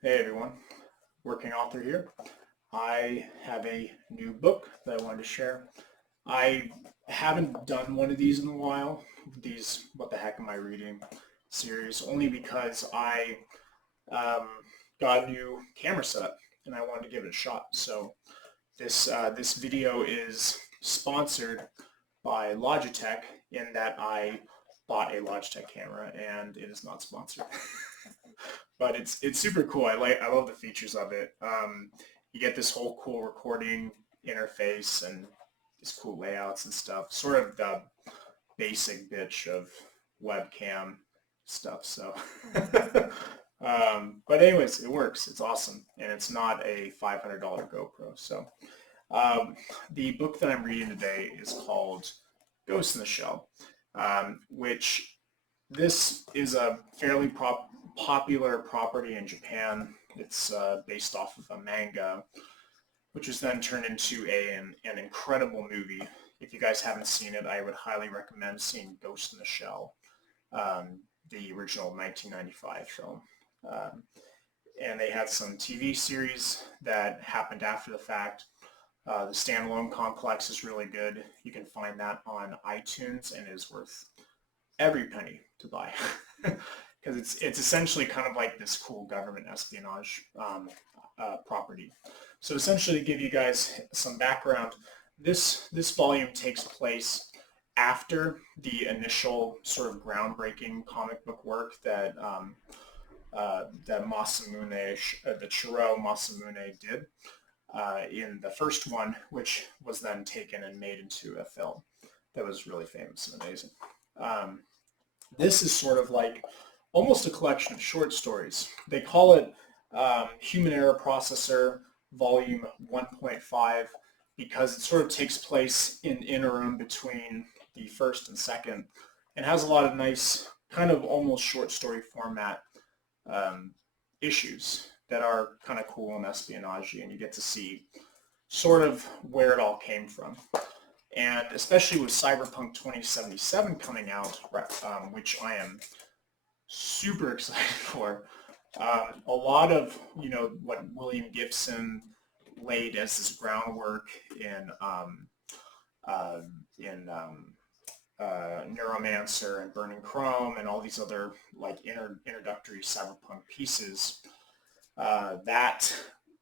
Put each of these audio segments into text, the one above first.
Hey everyone, working author here. I have a new book that I wanted to share. I haven't done one of these in a while, these What the Heck Am I Reading series, only because I um, got a new camera setup and I wanted to give it a shot. So this video is sponsored by Logitech in that I bought a Logitech camera and it is not sponsored. But it's super cool. I love the features of it. You get this whole cool recording interface and these cool layouts and stuff. Sort of the basic bitch of webcam stuff. So, but anyways, it works. It's awesome, and it's not a $500 GoPro. So, the book that I'm reading today is called Ghost in the Shell, which this is a fairly popular property in Japan. It's based off of a manga, which was then turned into an incredible movie. If you guys haven't seen it, I would highly recommend seeing Ghost in the Shell, the original 1995 film. Um, and they had some TV series that happened after the fact. The standalone complex is really good. You can find that on iTunes and it is worth every penny to buy because it's essentially kind of like this cool government espionage property. So essentially, to give you guys some background, this volume takes place after the initial sort of groundbreaking comic book work that Shiro Masamune did in the first one, which was then taken and made into a film that was really famous and amazing. Um, this is sort of like almost a collection of short stories. They call it Human Error Processor Volume 1.5 because it sort of takes place in interim between the first and second and has a lot of nice kind of almost short story format um, issues that are kind of cool and espionage, and you get to see sort of where it all came from. And especially with Cyberpunk 2077 coming out, which I am super excited for. A lot of what William Gibson laid as his groundwork uh, in Neuromancer and Burning Chrome and all these other like introductory cyberpunk pieces that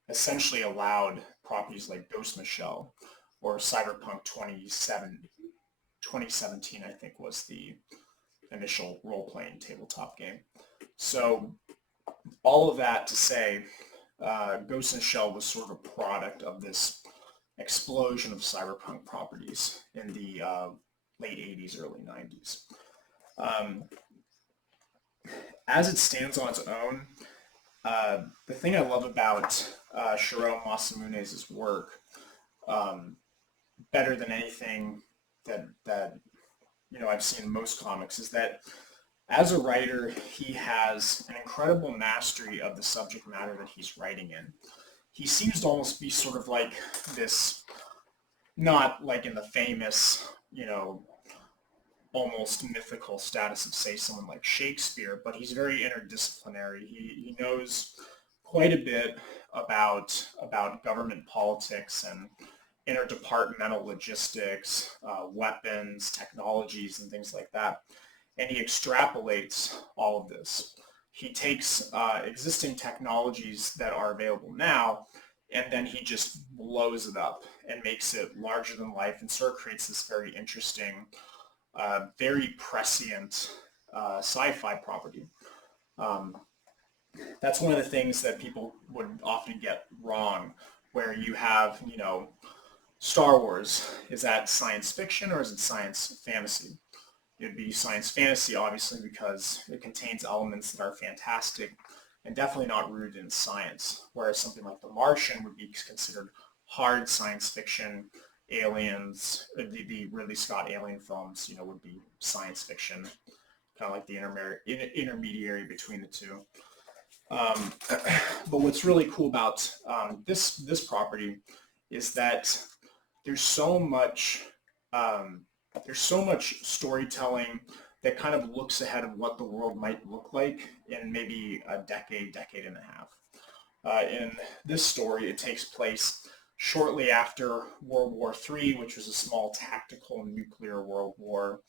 essentially allowed properties like Ghost in the Shell or Cyberpunk 2017, I think, was the initial role-playing tabletop game. So all of that to say, Ghost in the Shell was sort of a product of this explosion of cyberpunk properties in the late 80s, early 90s. Um, as it stands on its own, the thing I love about Shirow Masamune's work, um, better than anything that I've seen in most comics, is that as a writer, he has an incredible mastery of the subject matter that he's writing in. He seems to almost be sort of like this, not like in the famous, almost mythical status of, say, someone like Shakespeare, but he's very interdisciplinary. He knows quite a bit about government politics and interdepartmental logistics, weapons, technologies, and things like that. And he extrapolates all of this. He takes existing technologies that are available now, and then he just blows it up and makes it larger than life and sort of creates this very interesting, very prescient sci-fi property. Um, that's one of the things that people would often get wrong, where you have, Star Wars. Is that science fiction or is it science fantasy? It'd be science fantasy, obviously, because it contains elements that are fantastic and definitely not rooted in science. Whereas something like The Martian would be considered hard science fiction. Aliens, the Ridley Scott alien films, would be science fiction, kind of like the intermediary between the two. Um, but what's really cool about this property is that there's so much um, there's so much storytelling that kind of looks ahead of what the world might look like in maybe a decade and a half. In this story, it takes place shortly after World War III, which was a small tactical nuclear world war.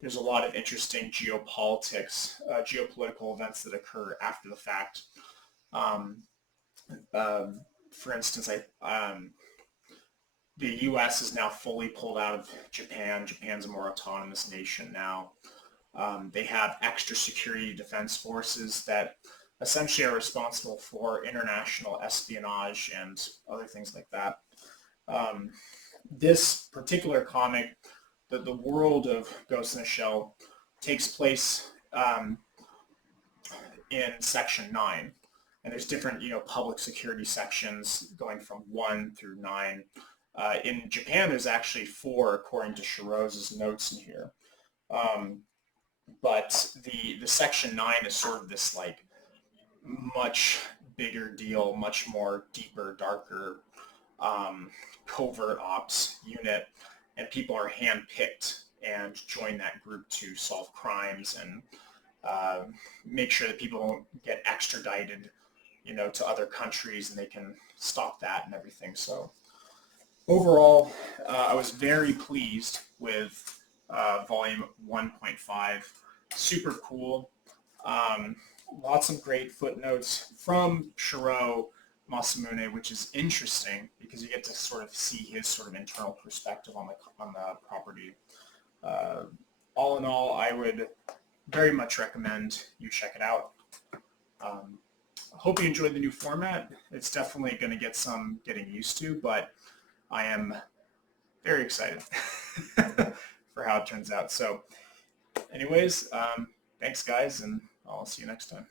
There's a lot of interesting geopolitical events that occur after the fact. Um, for instance, the U.S. is now fully pulled out of Japan. Japan's a more autonomous nation now. They have extra security defense forces that essentially are responsible for international espionage and other things like that. Um, this particular comic, the world of Ghost in the Shell, takes place in Section 9. And there's different, public security sections going from 1 through 9. In Japan, there's actually 4, according to Shirow's notes in here. But the Section 9 is sort of this like much bigger deal, much more deeper, darker, covert ops unit, and people are handpicked and join that group to solve crimes and make sure that people don't get extradited, to other countries, and they can stop that and everything. So overall, I was very pleased with volume 1.5. Super cool. Lots of great footnotes from Shirow Masamune, which is interesting because you get to sort of see his sort of internal perspective on the property. All in all, I would very much recommend you check it out. I hope you enjoyed the new format. It's definitely going to get some getting used to, but I am very excited for how it turns out. So anyways, thanks guys, and I'll see you next time.